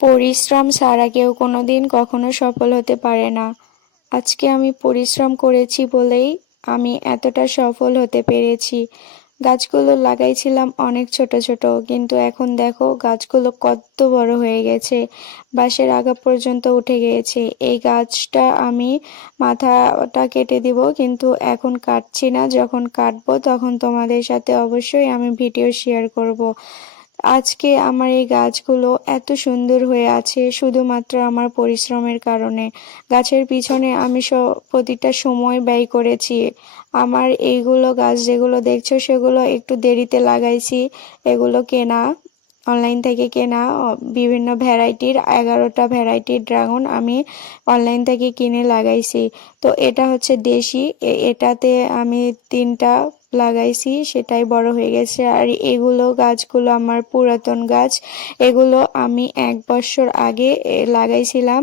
পরিশ্রম ছাড়া কেউ কোনোদিন কখনো সফল হতে পারে না। আজকে আমি পরিশ্রম করেছি বলেই আমি এতটা সফল হতে পেরেছি। গাছগুলো লাগাইছিলাম অনেক ছোট ছোট, কিন্তু এখন দেখো গাছগুলো কত বড় হয়ে গেছে, বাঁশের আগা পর্যন্ত উঠে গিয়েছে। এই গাছটা আমি মাথাটা কেটে দিব, কিন্তু এখন কাটছি না। যখন কাটবো তখন তোমাদের সাথে অবশ্যই আমি ভিডিও শেয়ার করব। আজকে আমার এই গাছগুলো এত সুন্দর হয়ে আছে শুধুমাত্র আমার পরিশ্রমের কারণে। গাছের পিছনে আমি প্রতিটা সময় ব্যয় করেছি। আমার এইগুলো গাছ যেগুলো দেখছো সেগুলো একটু দেরিতে লাগাইছি। এগুলো কেনা, অনলাইন থেকে কেনা। বিভিন্ন ভ্যারাইটির 11টা ভ্যারাইটির ড্রাগন আমি অনলাইন থেকে কিনে লাগাইছি। তো এটা হচ্ছে দেশি, এটাতে আমি 3টা লাগাইছি, সেটাই বড় হয়ে গেছে। আর এগুলো গাছগুলো আমার পুরাতন গাছ, এগুলো আমি 1 বছর আগে লাগাইছিলাম।